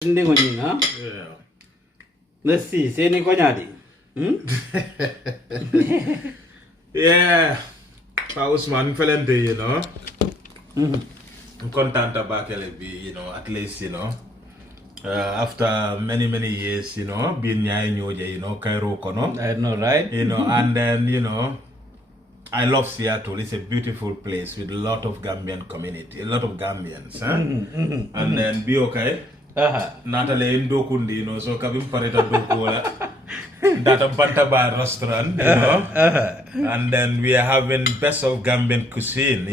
Yeah. Let's see, Sainey Konyadi. Yeah. Pak Usman Felente, I'm content about LB, at least, after many years, being in Cairo, I know, right? And then, I love Seattle. It's a beautiful place with a lot of Gambian community, a lot of Gambians, huh? And then be okay. Natalie Ndokundi, so Kabim Pareta Dokola. That a Bantaba restaurant, and then we are having best of Gambian cuisine,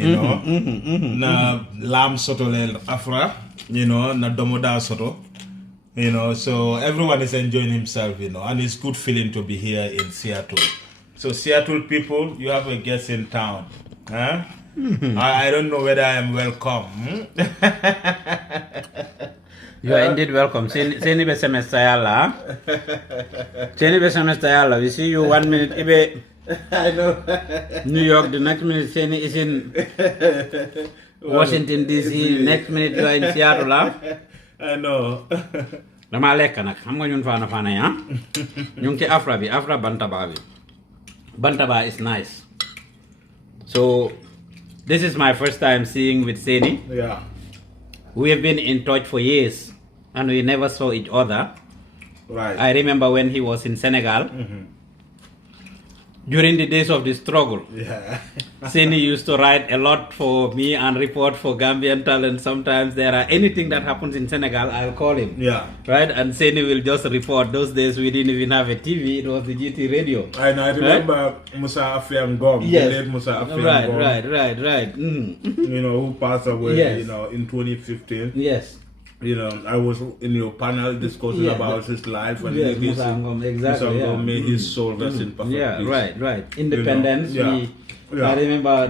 na lamb sotolel afra, na domoda soto, so everyone is enjoying himself, and it's good feeling to be here in Seattle. So Seattle people, you have a guest in town, huh? I don't know whether I am welcome. You are indeed welcome. Sainey semester yalla. Sainey semester yalla. We see you 1 minute. Ibe. I know. New York. The next minute Sainey is in Washington DC. Next minute you are in Seattle. I know. Dama lekk nak xam nga ñun fana ya. Ñu ngi ci Afra bi, Afra Bantaba bi. Bantaba is nice. So this is my first time seeing with Sainey. Yeah. We have been in touch for years and we never saw each other. Right. I remember when he was in Senegal. During the days of the struggle. Yeah. Sainey used to write a lot for me and report for Gambian talent. Sometimes there are anything that happens in Senegal, I'll call him. Yeah. Right? And Sainey will just report. Those days we didn't even have a TV. It was the GT radio. I know. I remember Musa Afiam Gom. Yes. The late Musa Afiam Gom. Right. Who passed away, Yes. in 2015. Yes. I was in your panel discussing about his life and yes, his, Musa Ngom, exactly. Musa Ngom made his soul rest in perfect peace. Right. Independence. Yeah. I remember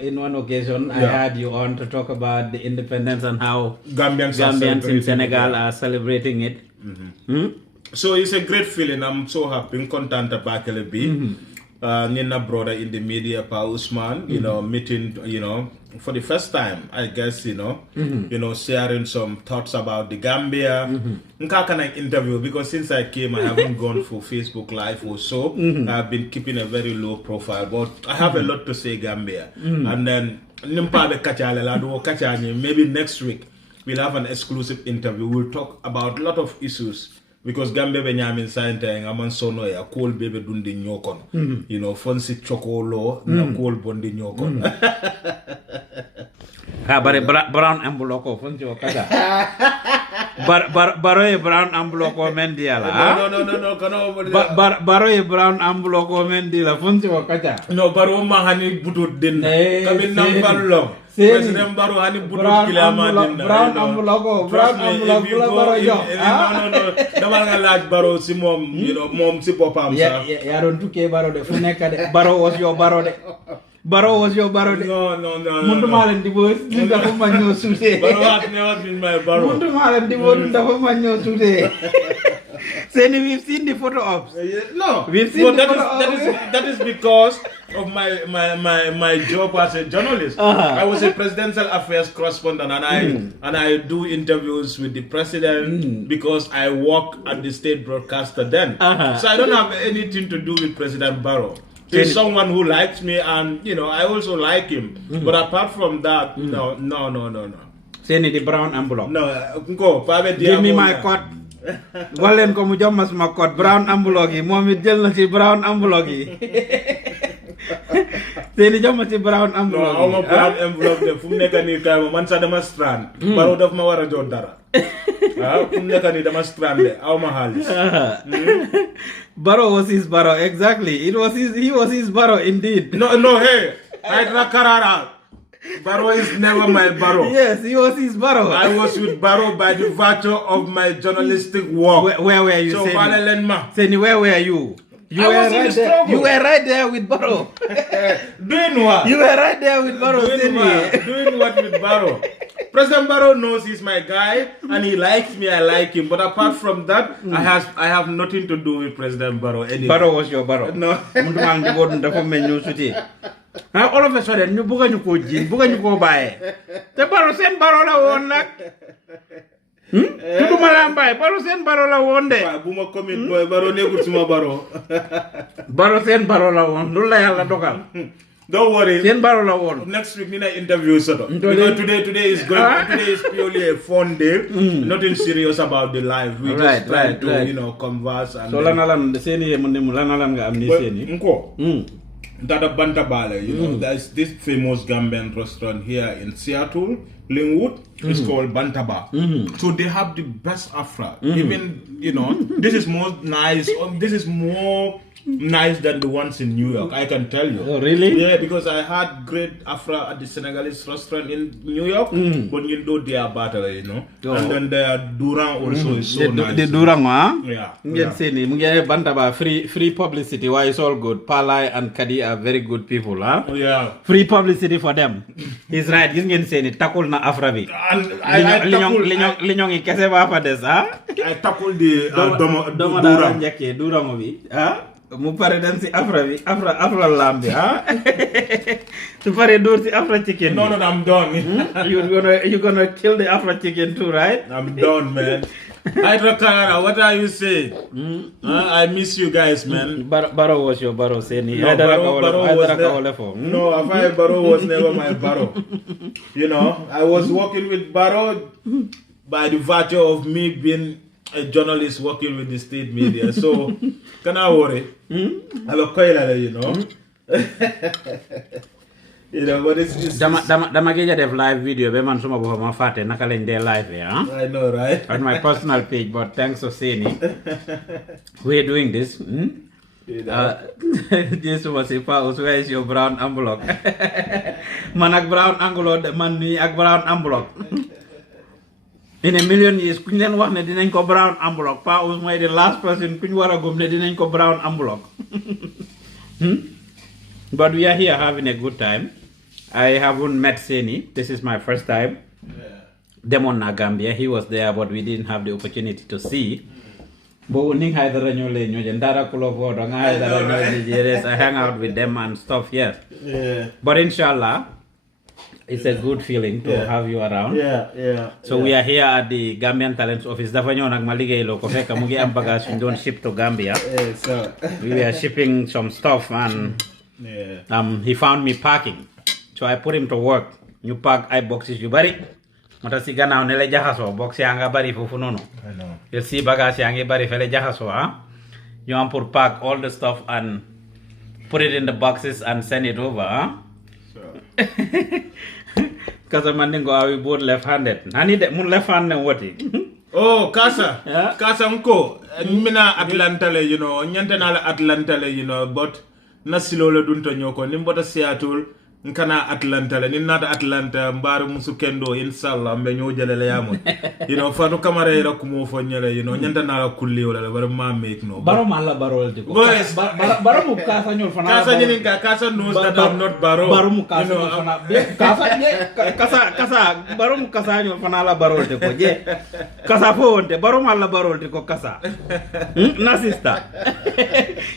in one occasion I had you on to talk about the independence and how Gambians in Senegal are celebrating it. So it's a great feeling. I'm so happy, content about LB. Nina brother in the media, Pa Usman, meeting, for the first time, I guess, sharing some thoughts about the Gambia. How can I interview? Because since I came, I haven't gone for Facebook Live or so. I've been keeping a very low profile, but I have a lot to say Gambia. And then, maybe next week, we'll have an exclusive interview. We'll talk about a lot of issues. Because Gambia Benjamin Sainta Aman Sono ya cool baby dundi nyokon. Fonsi chokolo na cool bondi nyokon. Bare brown ambuloko fonsi wakada. Baroye brown ambuloko mendiala. No. Baroye brown ambuloko mendila fonsi wakada. No, baro mahani budut din. Kabin nampal long. President Baro hani budut kilama din. Brown ambuloko baro yo. No. Damal nga laaj Baro si mom, mom si popam sa. Ya don't tuke Baro de fu nekk de. Baro was your Baro de. Baro was your Baro de. No. Muntu malen divorce dinda fu ma ñoo suuté. Baro has never been my Baro. Muntu malen divorce dinda fu ma ñoo suuté. Sainey, we've seen the photo ops. No, we've seen the photo ops. That is because of my job as a journalist. I was a presidential affairs correspondent, and I do interviews with the president because I work at the state broadcaster then. So I don't have anything to do with President Barrow. He's someone who likes me, and I also like him. But apart from that, no. Sainey, the brown envelope. No, go. Give me my code. Walen ko mu jomas ma code brown envelope yi momit jël na ci brown envelope yi. Sainey jomas ci brown envelope. No, brown envelope de fu mu nekk nii kay man sa dama strand. Baro daf ma wara jot dara. Fu mu nekk nii dama strand de aw ma xaalis. Baro was his Baro, exactly. He was his Baro indeed. No, hey. I Karara. Baro is never my Baro. Yes, he was his Baro. I was with Baro by the virtue of my journalistic work. Where were you? So, Sainey, where were you? You were right there with Baro. Doing what? You were right there with Baro. Doing what with Baro? President Barrow knows he's my guy and he likes me, I like him. But apart from that, I have nothing to do with President Barrow anyway. Barrow was your Barrow. No. Now all of a sudden, you buga ñu ko jiin buga ñu ko baye te Barrow seen Barrow la woon nag Tuduma la mbay baro sen baro la woon de. waaw bu ma commit boy baro nekkul suma baro. Baro sen baro la woon loolu la yàlla dogal. Don't worry. Sen baro la woon. Next week, Nina interview Soto. Because today is purely a fun day. Nothing serious about the life. We just try to, converse and. So lanalan seni ye munde lanalan nga amni seni. Nko. Dada Bantabale, there's this famous Gambian restaurant here in Seattle, Linwood. It's called Bantaba. So they have the best Afra. Even, this is more nice. This is more nice than the ones in New York, I can tell you. Oh, really? Yeah, because I had great Afra at the Senegalese restaurant in New York, but they are better, Oh. And then their Durang also is so nice. The Durang, huh? Yeah. Bantaba, free publicity, why it's all good. Palai and Kadi are very good people, huh? Yeah. Free publicity for them. He's right. You can say it. Takul na Afravi. And Linyong ikese ba pa des, huh? I tackled the Durang, huh? Mu pare dem si afra lambi su pare door si afra chicken. No, I'm done. You're gonna kill the afra chicken too, right? I'm done, man. Hydroclara, what are you saying? I miss you guys, man. Baro was your Baro Seni. No, Baro was never my Baro. I was working with Baro by the virtue of me being a journalist working with the state media. So, can I worry? I'm a coil, but it's Dama geja def live video be man suma bo ma faté naka lañ dé live I know, right? On my personal page, but thanks for saying we're doing this. This was if where is your brown envelope? Man ak brown envelope, man ni ak brown envelope. In a million years, kuñ leen wax ne dinañ ko brown envelope. Pa us mooy the last person kuñ wara gum ne dinañ ko brown envelope. But we are here having a good time. I haven't met Sainey. This is my first time. Demon na Gambia. He was there, but we didn't have the opportunity to see. But I hang out with them and stuff, yes. Yeah. But inshallah, it's a good feeling to have you around. So we are here at the Gambian Talents Office. Dafa ñëw nak ma liggéey lo ko fekk mu ngi am bagage ñu doon ship to Gambia. We were shipping some stuff and he found me parking. So I put him to work. Ñu pack ay boxes yu bari. Mata si gannaaw ne la jaxaso box ya nga bari fofu nonu. I know. You see bagage ya nga bari fele jaxaso You am pour pack all the stuff and put it in the boxes and send it over, Because I'm mandingo awi both left-handed. Nani de mun left-handed wati. Oh, Kasa. Yeah? Kasa mko. Mina Atlanta le, nyante na Atlanta le, but nasilo le dunto nyoko. Nimbota Seattle, nkana Atlanta le. Ninata Atlanta, mbaru musukendo, inshallah, mbe nyojele le yamu. Fatu kamare ira kumofo nyele, nyante na kulli wala, but ma make no. Baro mala baro el tiko. Boys. Baro mukasa nyol fana. Kasa nyininka, Kasa knows that I'm not Baro. Baro mukasa nyol fana. Kasa, baro mukasa nyol fana la baro el tiko. Je. Kasa fonte, baro mala baro el tiko kasa. Na sister.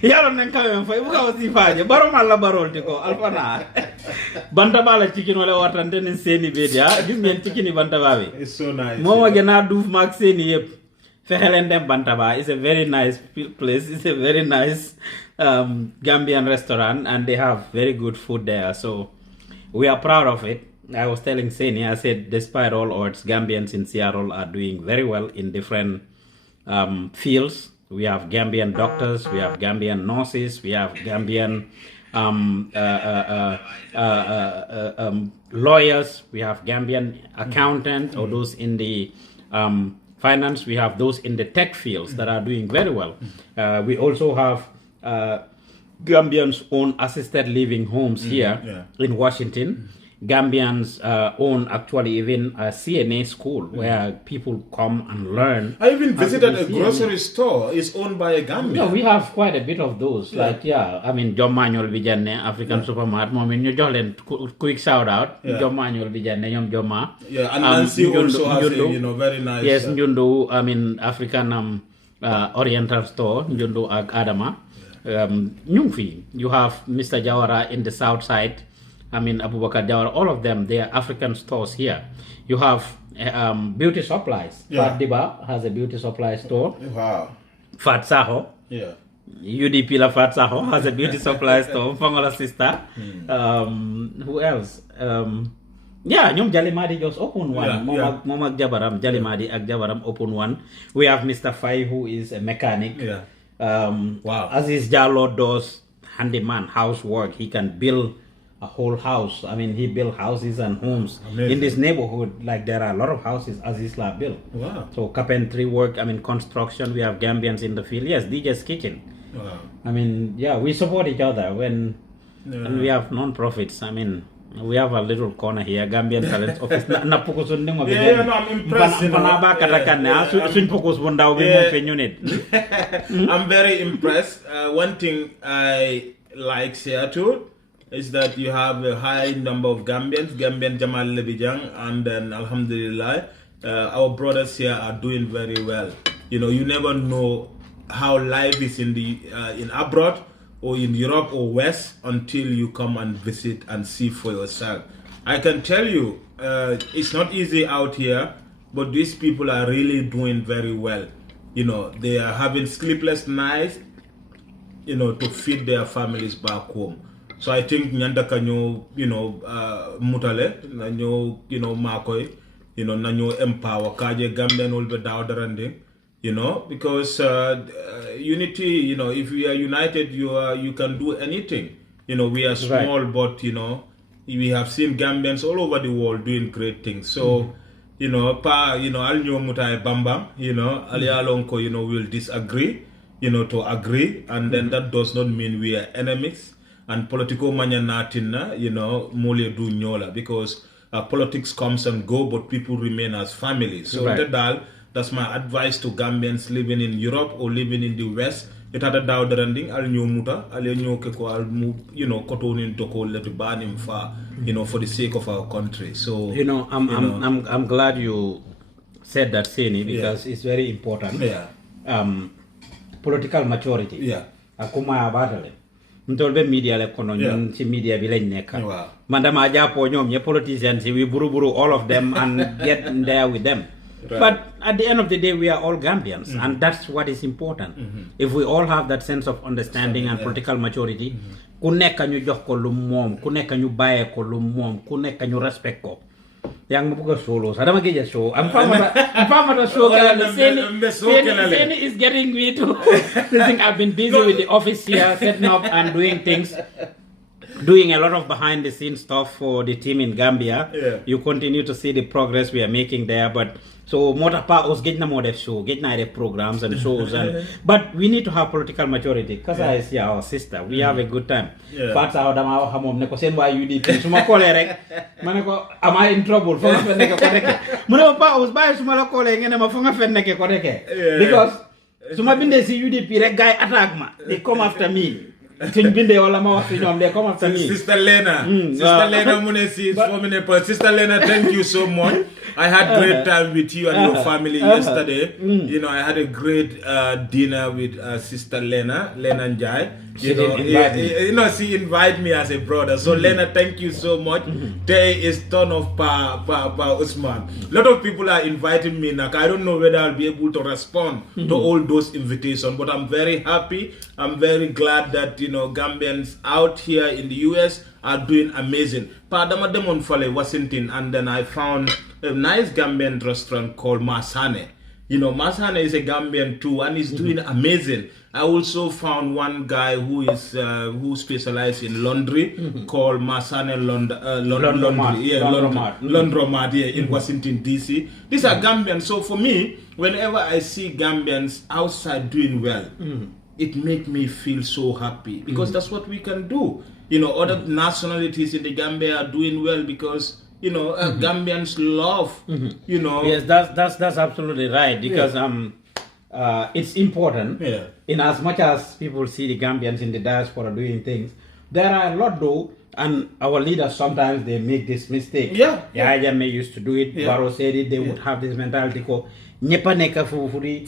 Yalo nenkawe mfa, ibuka wasifaje. Baro mala baro el tiko, alfana. Bantaba la chicken wala watante ni Sainey bedia. Gis ngeen chicken Bantaba bi. It's so nice. Moma gena duf mak Sainey yep. Fexelen dem Bantaba. It's a very nice place. It's a very nice Gambian restaurant and they have very good food there. So we are proud of it. I was telling Sainey, I said despite all odds, Gambians in Seattle are doing very well in different fields. We have Gambian doctors, we have Gambian nurses, we have Gambian lawyers, we have Gambian accountants or those in the finance, we have those in the tech fields that are doing very well. We also have Gambians own assisted living homes here in Washington. Gambians own actually even a CNA school where people come and learn. I even visited a grocery store. It's owned by a Gambian. Yeah, we have quite a bit of those. Like, I mean, John Manuel Vijane, African Supermart. I mean, you just quick shout out. John Manuel Vijane, Yom Joma. Yeah, and Nancy also has a, very nice. Yes, Njundu, I mean, African Oriental store, Njundu Adama. Nyungfi, you have Mr. Jawara in the south side. I mean, Abubakar Jawara, all of them, they are African stores here. You have beauty supplies. Yeah. Fat Diba has a beauty supply store. Wow. Fat Saho. Yeah. UDP La Fat Saho has a beauty supply store. Fangola sister. Who else? Yeah, ñoom Jalimadi just open one. Mom ak Jabaram, Jalimadi ak Jabaram open one. We have Mr. Fai, who is a mechanic. Yeah. Wow. Aziz Jallo does handyman housework. He can build a whole house. I mean, he built houses and homes. Amazing. In this neighborhood. Like there are a lot of houses Aziz La built. Wow. So carpentry work, I mean construction. We have Gambians in the field. Yes, DJ's kitchen. Wow. I mean, yeah, we support each other when we have non-profits. I mean, we have a little corner here, Gambian Talent Office. Yeah, no, I'm impressed. I'm very impressed. One thing I like Seattle is that you have a high number of Gambian Jamal Lebijang, and then Alhamdulillah, our brothers here are doing very well. You know, you never know how life is in abroad or in Europe or West until you come and visit and see for yourself. I can tell you, it's not easy out here, but these people are really doing very well. You know, they are having sleepless nights, you know, to feed their families back home. So I think Nyanda kanyo, you know, mutale, nanyo, you know, makoy, you know, nanyo empower kaje Gambian ulbe dawdarande. You know, because unity, you know, if we are united, you can do anything. You know, we are small, but, you know, we have seen Gambians all over the world doing great things. So, you know, al nyo mutai bambam, you know, ali alonko, you know, will disagree, you know, to agree. And then that does not mean we are enemies. And political manya natina, you know, mole do nyola, because politics comes and go, but people remain as families. So, that's my advice to Gambians living in Europe or living in the West. It had a doubt rending al new muta, al new keko al move, you know, kotonin toko let ban him far, you know, for the sake of our country. So I'm glad you said that, Sainey, because it's very important. Yeah. Political maturity. Yeah. Akuma batale. Mtolbe media le kono ñun ci media bi lañ nekk. Man dama jappo ñom ñe politicians we buru all of them and get there with them. Right. But at the end of the day, we are all Gambians, and that's what is important. If we all have that sense of understanding and political maturity, ku nekk ñu jox ko lu mom, ku nekk ñu baye ko lu mom, ku nekk ñu respect ko. Yang mu bëgg solo sa dama gëj show. I'm from show. Sainey is getting me to think I've been busy with the office here, setting up and doing things. Doing a lot of behind the scenes stuff for the team in Gambia. You continue to see the progress we are making there, but so mota pa us get na more show, get na programs and shows, but we need to have political maturity because I see our sister. We have a good time. Fat sa dama hamom ne ko sen wa UDP suma kole rek maneko am I in trouble fo nga fen nek ko rek muno pa us bay suma la kole ngene ma fo nga fen nek ko rek because suma binde si UDP rek guy attack ma, they come after me. Sister Lena, Sister Lena, thank you so much. I had great time with you and your family yesterday. You know, I had a great dinner with Sister Lena Njai. You know, she invited me as a brother. So Lena, thank you so much. Today is turn of Pa Usman. A lot of people are inviting me now. I don't know whether I'll be able to respond to all those invitations, but I'm very happy. I'm very glad that, you know, Gambians out here in the US are doing amazing. Pa dama demon fale Washington, and then I found a nice Gambian restaurant called Masane. You know, Masane is a Gambian too, and he's doing amazing. I also found one guy who is who specializes in laundry called Masane Laundromat in Washington DC. These are Gambians. So for me, whenever I see Gambians outside doing well, it makes me feel so happy because that's what we can do. You know, other nationalities in the Gambia are doing well because, you know, Gambians love, you know. Yes, that's absolutely right because it's important in as much as people see the Gambians in the diaspora doing things. There are a lot though, and our leaders sometimes they make this mistake. Yahya Jammeh used to do it. Barrow said it. They would have this mentality called ñepa nekk fofu di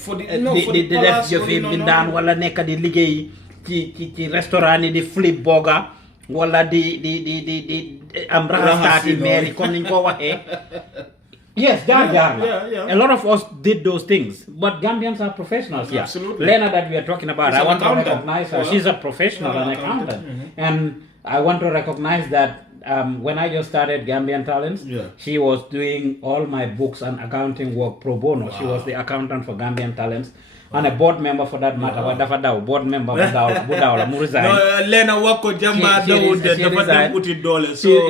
def jëf yi bindaan wala nekk di liggéey ci restaurant yi di flip burger wala di am raxastaati maire comme niñ ko waxee. Yes, Yeah. A lot of us did those things, but Gambians are professionals. Yeah, Absolutely. Lena that we are talking about, She's I an want to accountant. recognize her. Well, She's a professional, an accountant, and I want to recognize that when I just started Gambian Talents, she was doing all my books and accounting work pro bono. She was the accountant for Gambian Talents. And a board member for that matter, board member mu resign. No, Lena wako jamba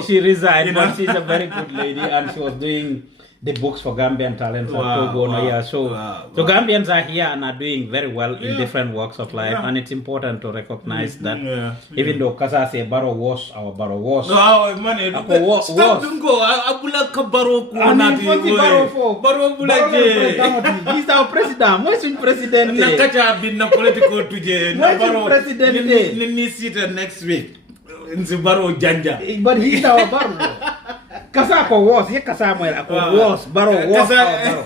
she resigned, but she's a very good lady, and she was doing the books for Gambian Talents and pro bono. Yeah, so Gambians are here and are doing very well in different walks of life, and it's important to recognize that. Even though Kasa say Baro was our Baro was. No, money. Stop don't go. Abula kabaro ko nati. Baro bula. He's our president. What's in president? Nakacha bin na political tuje. What's in president? Ni sit next week. In Baro janja. But he's our Baro. Kasa ko was, ye kasa mo was, Baro was our Baro.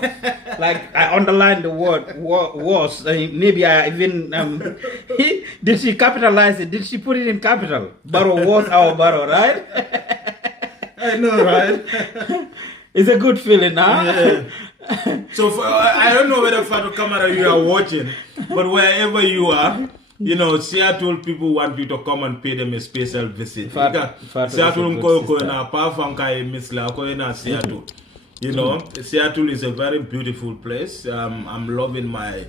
Like I underlined the word was. Maybe I even did she capitalize it? Did she put it in capital? Baro was our Baro, right? I know, right? It's a good feeling, huh? Yeah. So I don't know whether Fatu Camera you are watching, but wherever you are, you know, Seattle people want you to come and pay them a special visit. Seattle ko na pa fam kai misla ko na Seattle. You know, Seattle is a very beautiful place. I'm loving my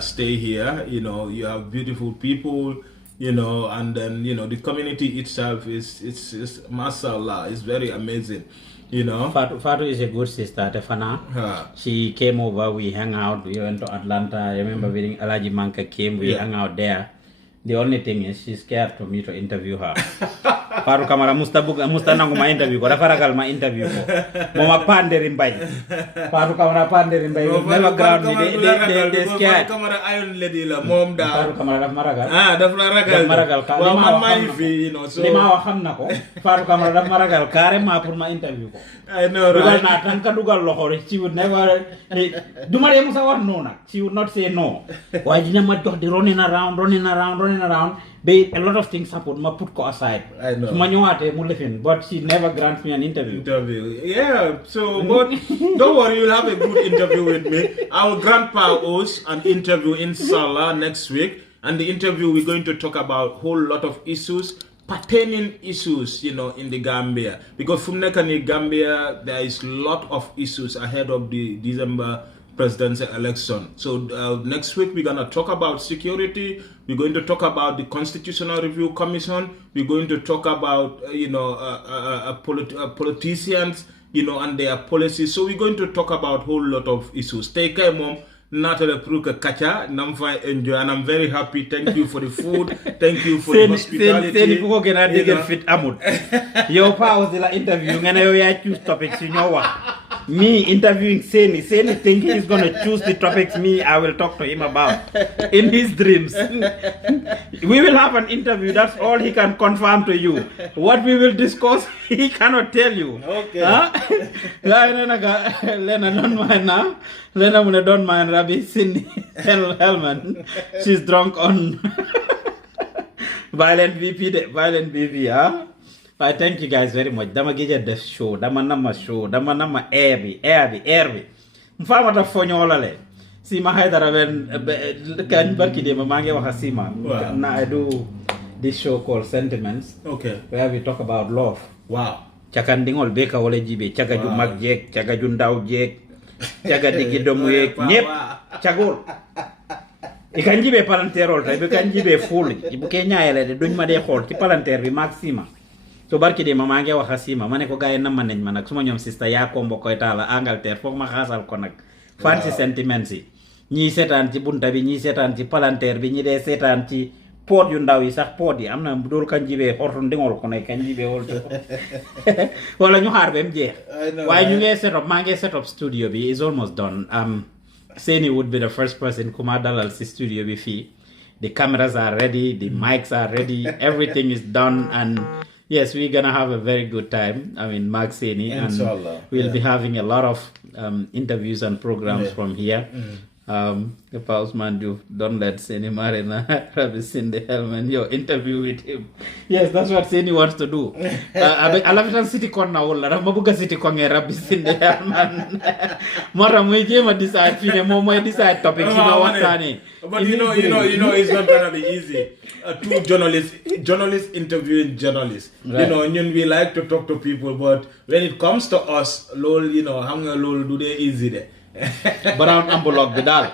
stay here. You know, you have beautiful people. You know, and then you know the community itself is mashallah. It's very amazing. You know, Fatu is a good sister, Tefana. She came over, we hung out, we went to Atlanta. I remember when Alaji Manka came, we hung out there. The only thing is, she's scared for me to interview her. Faru Kamara musta nangu ma interview ko, dafa ragal ma interview ko. Moma panderin bay. Faru Kamara panderin bay. Never ground me, they scared. Faru Kamara iron lady la, mom da. Faru Kamara dafa maragal. Dafa maragal. Well, mama you know, so. Lima wa xam nako. Faru Kamara dafa maragal carrément pour ma interview ko. I know, right? Dugal na tanka dugal loxo, she would never. Duma de musa wax no nak. She would not say no. Why dina ma dox di running around. But a lot of things happen. Ma put ko aside. I know. But she never grants me an interview. Yeah. So, but don't worry, you'll have a good interview with me. Our grandpa hosts an interview inshallah next week, and the interview we're going to talk about a whole lot of issues, pertaining issues, you know, in the Gambia. Because from Nekani Gambia, there is a lot of issues ahead of the December presidential election. So next week we're gonna talk about security. We're going to talk about the Constitutional Review Commission. We're going to talk about politicians, you know, and their policies. So we're going to talk about a whole lot of issues. Take care, mom. Natale Pruka Kacha, Namfa enjoy, and I'm very happy. Thank you for the food. Thank you for the hospitality. Fit amut. Your pa was the interview, and I choose topics. You know what? Me interviewing Sainey thinking he's going to choose the topics I will talk to him about in his dreams. We will have an interview. That's all he can confirm to you. What we will discuss, he cannot tell you. Okay. Lena don't mind now. Lena don't mind Rabbi Cindy Hellman. She's drunk on Violent VP, huh? I thank you guys very much. Dama gija the show, dama nama air. Mfama ta fonyola le. Sima haidara ben kan barki de mange wa sima. Na I do this show called Sentiments. Okay. Where we talk about love. Wow. Cakandingol beka wala jibe, cakaju mag jek, cakaju ndaw jek, cakadi gidomu yek, ñep cagol. Ikan jibe palanterol tay be kan jibe ful. Ibu ke ñaayale de duñ ma de xol ci palanter bi maxima. So barki de mama nge waxa sima mané ko gaay nam nañ ma nak suma ñom sister ya ko mbokoy taala Angleterre fokk ma xassal ko nak fancy sentiments yi ñi sétane ci bunta bi ñi sétane ci palanter bi ñi dé sétane ci pot yu ndaw yi sax pot yi amna door kan jibe horton dingol ko nay kan jibe wolto wala ñu xaar bem jeex way ñu ngi set up ma ngi set up studio bi is almost done. Sainey would be the first person kuma dalal ci studio bi fi. The cameras are ready, the mics are ready, everything is done, and yes, we're gonna have a very good time. I mean, Mark Sainey, and we'll be having a lot of interviews and programs from here. Pa Usman Diouf, don't let Sainey Marenah rubbish in the helmet. Your interview with him. Yes, that's what Sainey wants to do. I love it on City Corner. Mabuga City Corner rubbish in the helmet. Mara mwe decide fine mo decide topics But you know, it's not gonna be easy. Two journalists interviewing journalists. Right. We like to talk to people, but when it comes to us, lol, hanga lol, do they easy there? Brown envelope bidal.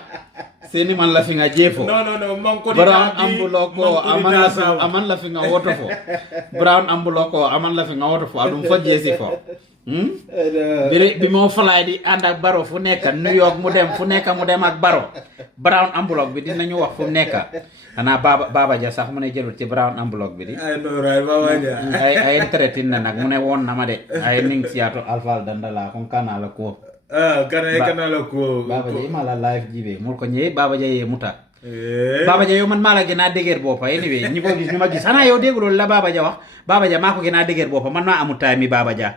Sainey man la finga jefo. No, manko Brown envelope ko aman la finga water fo. Brown envelope ko aman la finga water fo. Adum fa jesi fo. Bi mo fly di and ak Baro fu nekk New York mu dem fu nekk mu dem ak Baro. Brown envelope bi dinañu wax fu nekk. Ana Baba Jah sax mu ne jëlut ci brown envelope bi di. I know right, Baba Jah. ay entretin na nak mu ne won na ma de. Ay ning siato alfal dandala kon kana la ko. Kana la ko. Baba Jah mala live jibe mul ko ñe Baba Jah ye muta. Baba Jah yow man mala gëna dëgër boppa anyway ñi ko gis ñu ma gis xana yow déggul la Baba Jah wax Baba Jah mako gëna dëgër boppa man ma amu time Baba Jah.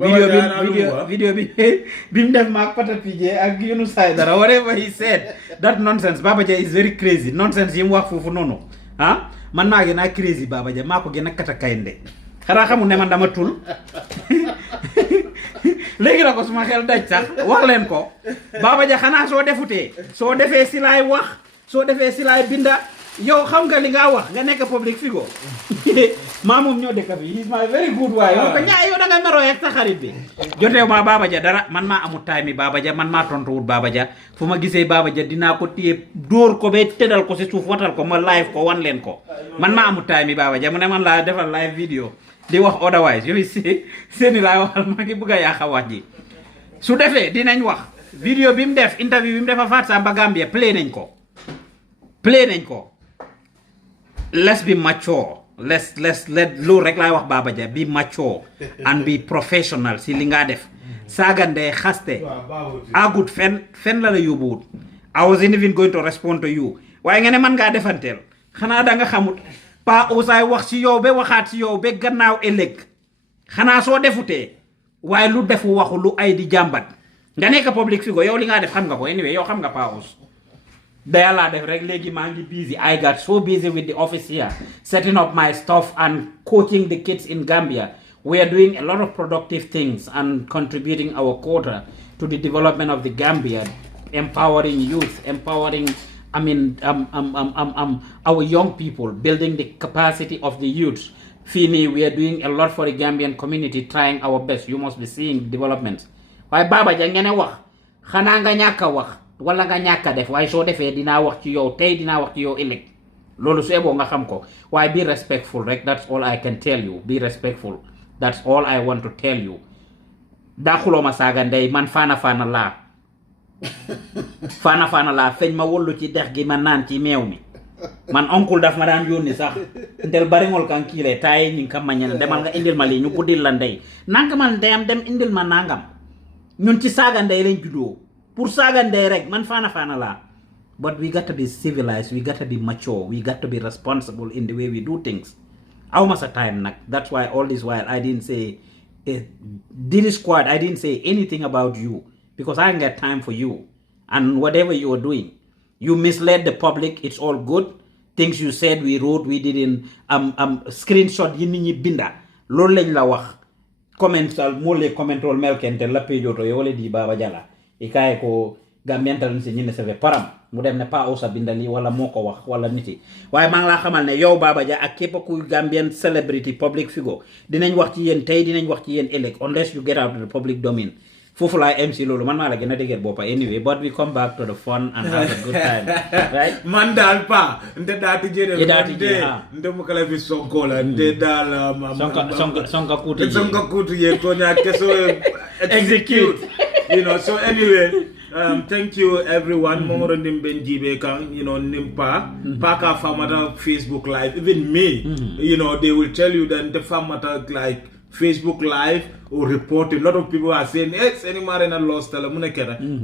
Video bi mu def maak Patapije ak Yunu Saidara whatever he said that nonsense Baba Jah is very crazy nonsense yi mu wax foofu noonu man maa gën a crazy Baba Jah maa ko gën a katakaynde xanaa xamul ne man dama tul léegi la ko suma xel daj sax wax leen ko Baba Jah xanaa soo defee si laay wax soo defee si laay binda yow xam nga li nga wax nga nekk public figure maa moom ñoo dëkk fi he's my very good waay yow ko ñaa yow da nga meroo ak sa xarit bi joteew ma Baba Jah dara man maa amul time Baba Jah man maa tontuwul Baba Jah fu ma gisee Baba Jah dinaa ko téye dóor ko ba tëddal ko si suuf watal ko ma live ko wan leen ko man maa amul time Baba Jah mu ne man laa defal live video di wax otherwise yooyu seeni laay waxal maa ngi bëgg a yaaxa wax ji su defee dinañ wax video bi mu def interview bi mu defa Fatou Samba Gambia play nañ ko let's be mature let loolu rek laay wax Baba Jah be mature and be professional si li nga def saagande xaste agut fen la yóbbuwut I wasn't even going to respond to you waaye nga ne man ngaa defanteel xanaa da nga xamut pa osaay wax si yow ba waxaat si yow ba gannaaw ëllëg xanaa soo defutee waaye lu defu waxu lu ay di jàmbat nga nekk public figure yow li nga def xam nga ko anyway yow xam nga pa os daya laa def rek léegi maa ngi busy I got so busy with the office here setting up my stuff and coaching the kids in Gambia. We are doing a lot of productive things and contributing our quota to the development of the Gambia, empowering youth, empowering our young people, building the capacity of the youth. Fini, we are doing a lot for the Gambian community, trying our best. You must be seeing development. Why Baba Jah ngene wax xana nga ñaka wax wala nga ñaka def waaye soo defee dinaa wax ci yow tey dinaa wax ci yow ëllëg loolu su eboo nga xam ko waaye be respectful rek that's all I can tell you. Be respectful, that's all I want to tell you. Daaxuloo ma saaga ndey man faana laa feñ ma wollu ci dex gi ma naan ci meew mi man oncle daf ma daan yónni sax ndel bariŋol kan kiile taaye ñi kam ma ñene demal nga indil ma lii ñu buddil la ndey nangamal ndeyam dem indil ma nangam ñun ci saaga ndey lañ juddoo pour saaga ndey rek man faana laa. But we got to be civilized, we got to be mature, we got to be responsible in the way we do things. Aw ma sa time nag, that's why all this while I didn't say Diddy Squad, I didn't say anything about you because I ain't got time for you and whatever you are doing. You misled the public, it's all good. Things you said, we wrote, we didn't screenshot yi nit ñi binda loolu lañ la wax commental mo le commentrol melkente la pejoto yo wala di Baba Jah la ikaay ko Gambian si ñine sa param mu dem ne pa osa bindali wala moo ko wax wala niti waaye maa ngi laa xamal ne yow Baba Jah ak képp kuy Gambian celebrity public figure dinañ wax ci yéen tey dinañ wax ci yéen ëllëg unless you get out of the public domain foofu laay MC loolu man maa la gën a dëgër boppa anyway but we come back to the fun and have a good time right man daal pa nte daati jere nte mu kala fi sonko la nte daal sonka kuutu ye ko nya keso execute so anyway thank you everyone momoro nimben jibe kan nimpa paka famata Facebook live even me they will tell you that the famata like Facebook live or reporting. A lot of people are saying, hey, Sainey Marenah lost.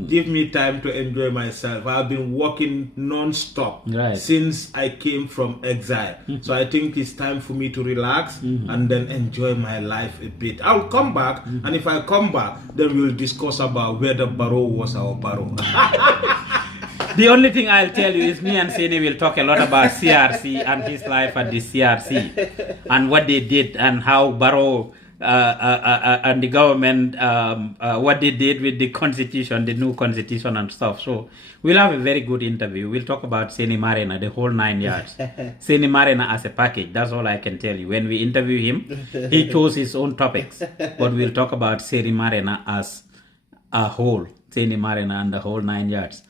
Give me time to enjoy myself. I've been working non-stop since I came from exile. So I think it's time for me to relax and then enjoy my life a bit. I'll come back, and if I come back, then we'll discuss about whether Barrow was our Barrow. The only thing I'll tell you is me and Sainey will talk a lot about CRC and his life at the CRC and what they did and how Barrow and the government, what they did with the constitution, the new constitution and stuff. So we'll have a very good interview. We'll talk about Sainey Marenah, the whole 9 yards. Sainey Marenah as a package, that's all I can tell you. When we interview him, he chose his own topics, but we'll talk about Sainey Marenah as a whole. Sainey Marenah and the whole 9 yards.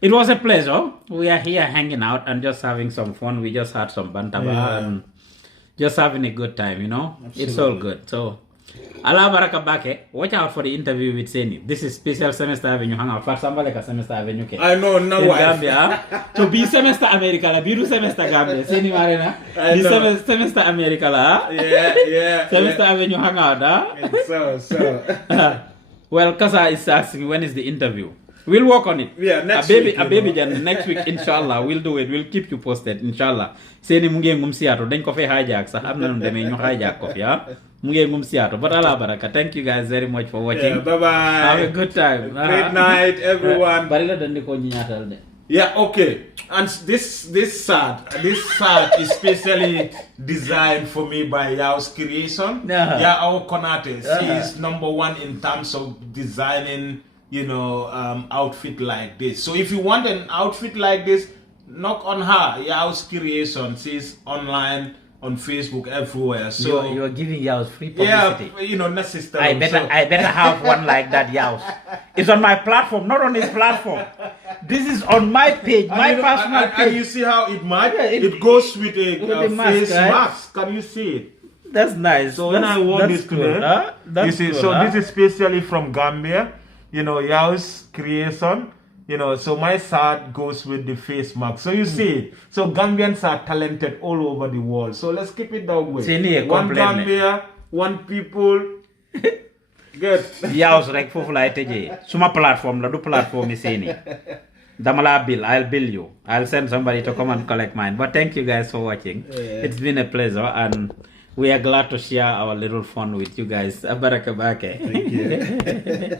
It was a pleasure. We are here hanging out and just having some fun. We just had some bantaba and just having a good time, you know. Absolutely. It's all good. So, Allah Baraka Bake, watch out for the interview with Sainey. This is special Semester Avenue hangout. For somebody like a Semester Avenue. I know, no way. Gambia. To be Semester America, la biru Semester Gambia. Sainey Marenah. This Semester America, la. Yeah. Semester Avenue hangout, So. Well, Kasa is asking when is the interview. We'll work on it. Yeah, next week. Next week, inshallah, we'll do it. We'll keep you posted, inshallah. Sainey mungi ngum siato, dañ ko fe hijack sax amna nu demé ñu hijack ko fi mungi ngum siato. But Allah baraka. Thank you guys very much for watching. Yeah, bye-bye. Have a good time. Great night, everyone. Barila dandi ko ñatal de. Yeah, okay. And this shirt is specially designed for me by Yao's creation. Yao Konate. She is #1 in terms of designing, you know, outfit like this. So if you want an outfit like this, knock on her. Yao's creation. She's online on Facebook everywhere. So you're giving Yaos free publicity. Yeah, you know, necessary. I better have one like that, Yaos. It's on my platform, not on his platform. This is on my page, my personal page. And you see how it might? It goes with a face mask. Can you see it? That's nice. So when I wore this today, you see, so this is specially from Gambia. You know, Yao's creation. You know, so my shirt goes with the face mask. So you see it. So Gambians are talented all over the world. So let's keep it that way. One Gambia, one people. Good. Yaos rek fofu lay tejé. Suma platform la du platform is Sainey. Damala bill, I'll bill you. I'll send somebody to come and collect mine. But thank you guys for watching. It's been a pleasure and we are glad to share our little fun with you guys. Abarakabake. Thank you.